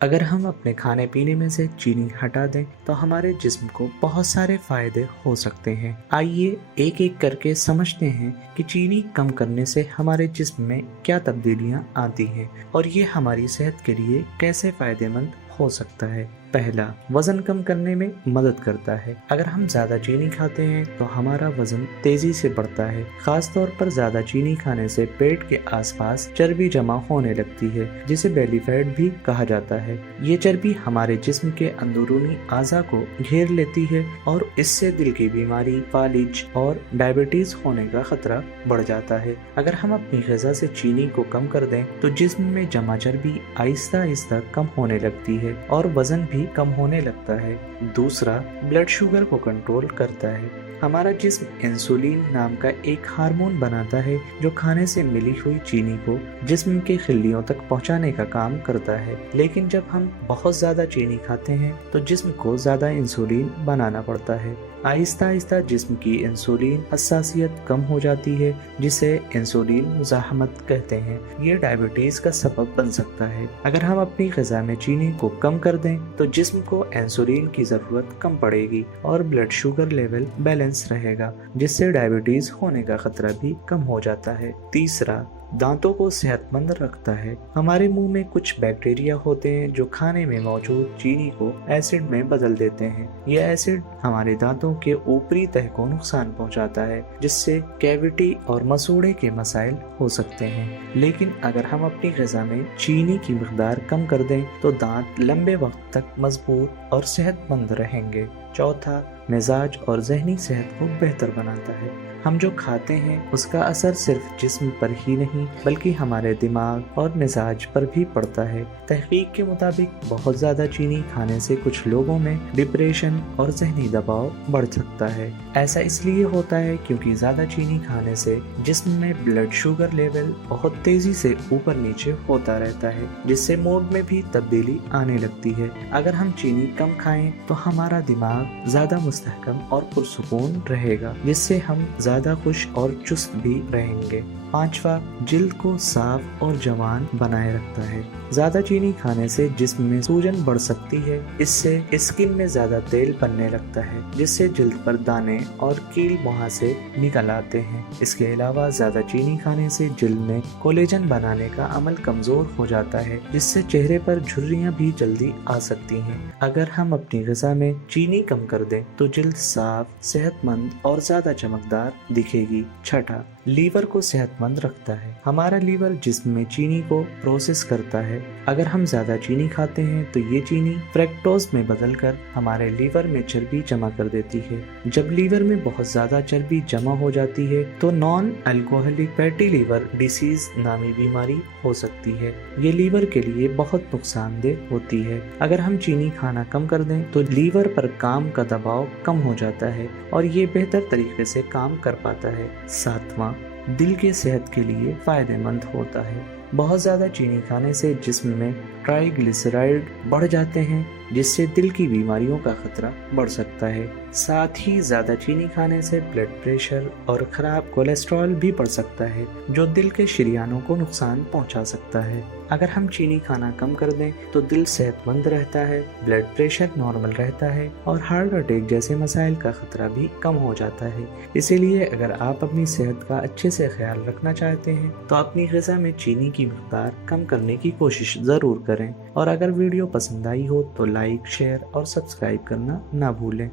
अगर हम अपने खाने पीने में से चीनी हटा दें तो हमारे जिस्म को बहुत सारे फायदे हो सकते हैं। आइए एक एक करके समझते हैं कि चीनी कम करने से हमारे जिस्म में क्या तब्दीलियां आती हैं और ये हमारी सेहत के लिए कैसे फायदेमंद हो सकता है। पहला, वजन कम करने में मदद करता है। अगर हम ज्यादा चीनी खाते हैं तो हमारा वजन तेजी से बढ़ता है। खास तौर पर ज्यादा चीनी खाने से पेट के आसपास चर्बी जमा होने लगती है, जिसे बेली फैट भी कहा जाता है। ये चर्बी हमारे जिस्म के अंदरूनी आज़ा को घेर लेती है और इससे दिल की बीमारी, फालिज और डायबिटीज होने का खतरा बढ़ जाता है। अगर हम अपनी ग़िज़ा से चीनी को कम कर दें तो जिस्म में जमा चर्बी आहिस्ता आहिस्ता कम होने लगती है और वजन भी कम होने लगता है। दूसरा, ब्लड शुगर को कंट्रोल करता है। हमारा जिस्म इंसुलिन नाम का एक हार्मोन बनाता है जो खाने से मिली हुई चीनी को जिस्म के खिल्लियों तक पहुंचाने का काम करता है। लेकिन जब हम बहुत ज्यादा चीनी खाते हैं तो जिस्म को ज्यादा इंसुलिन बनाना पड़ता है। आहिस्ता आहिस्ता जिस्म की इंसुलिन हसासियत कम हो जाती है, जिसे इंसुलिन मुज़ाहमत कहते हैं। ये डायबिटीज का सबब बन सकता है। अगर हम अपनी ग़िज़ा में चीनी को कम कर दें तो जिस्म को इंसुलिन की ज़रूरत कम पड़ेगी और ब्लड शुगर लेवल बैलेंस रहेगा, जिससे डायबिटीज होने का खतरा भी कम हो जाता है। तीसरा, दांतों को सेहतमंद रखता है। हमारे मुंह में कुछ बैक्टीरिया होते हैं जो खाने में मौजूद चीनी को एसिड में बदल देते हैं। ये एसिड हमारे दांतों के ऊपरी तह को नुकसान पहुंचाता है, जिससे कैविटी और मसूड़े के मसाइल हो सकते हैं। लेकिन अगर हम अपनी ग़िज़ा में चीनी की मिक़दार कम कर दें तो दांत लंबे वक्त तक मजबूत और सेहतमंद रहेंगे। चौथा, मिजाज और ज़हनी सेहत को बेहतर बनाता है। हम जो खाते हैं उसका असर सिर्फ जिस्म पर ही नहीं बल्कि हमारे दिमाग और मिजाज पर भी पड़ता है। तहकीक के मुताबिक बहुत ज़्यादा चीनी खाने से कुछ लोगों में डिप्रेशन और ज़हनी दबाव बढ़ सकता है। ऐसा इसलिए होता है क्योंकि ज़्यादा चीनी खाने से जिस्म में ब्लड शुगर लेवल बहुत तेज़ी से ऊपर नीचे होता रहता है, जिससे मूड में भी तब्दीली आने लगती है। अगर हम चीनी कम खाएं तो हमारा दिमाग ज़्यादा मुस्तहकम और पुरसुकून रहेगा, जिससे हम ज़्यादा खुश और चुस्त भी रहेंगे। पांचवा, जिल्द को साफ और जवान बनाए रखता है। ज्यादा चीनी खाने से जिस्म में सूजन बढ़ सकती है। इससे स्किन में ज्यादा तेल बनने लगता है, जिससे जिल्द पर दाने और कील मुहासे निकल आते हैं। इसके अलावा ज्यादा चीनी खाने से जिल्द में कोलेजन बनाने का अमल कमजोर हो जाता है, जिससे चेहरे पर झुर्रियां भी जल्दी आ सकती हैं। अगर हम अपनी ग़िज़ा में चीनी कम कर दें तो जिल्द साफ, सेहतमंद और ज्यादा चमकदार दिखेगी। छठा, लीवर को सेहतमंद रखता है। हमारा लीवर जिस्म में चीनी को प्रोसेस करता है। अगर हम ज्यादा चीनी खाते हैं तो ये चीनी फ्रैक्टोज में बदलकर हमारे लीवर में चर्बी जमा कर देती है। जब लीवर में बहुत ज्यादा चर्बी जमा हो जाती है तो non alcoholic fatty liver disease नामी बीमारी हो सकती है। ये लीवर के लिए बहुत नुकसानदेह होती है। अगर हम चीनी खाना कम कर दें तो लीवर पर काम का दबाव कम हो जाता है और ये बेहतर तरीके से काम कर पाता है। सातवां, दिल के सेहत के लिए फायदेमंद होता है। बहुत ज़्यादा चीनी खाने से जिस्म में ट्राइग्लिसराइड बढ़ जाते हैं, जिससे दिल की बीमारियों का खतरा बढ़ सकता है। साथ ही ज़्यादा चीनी खाने से ब्लड प्रेशर और ख़राब कोलेस्ट्रॉल भी बढ़ सकता है, जो दिल के शरीयानों को नुकसान पहुंचा सकता है। अगर हम चीनी खाना कम कर दें तो दिल सेहतमंद रहता है, ब्लड प्रेशर नॉर्मल रहता है और हार्ट अटैक जैसे मसाइल का खतरा भी कम हो जाता है। इसीलिए अगर आप अपनी सेहत का अच्छे से ख्याल रखना चाहते हैं तो अपनी ग़िज़ा में चीनी की मिक़दार कम करने की कोशिश ज़रूर करें। और अगर वीडियो पसंद आई हो तो लाइक, शेयर और सब्सक्राइब करना ना भूलें।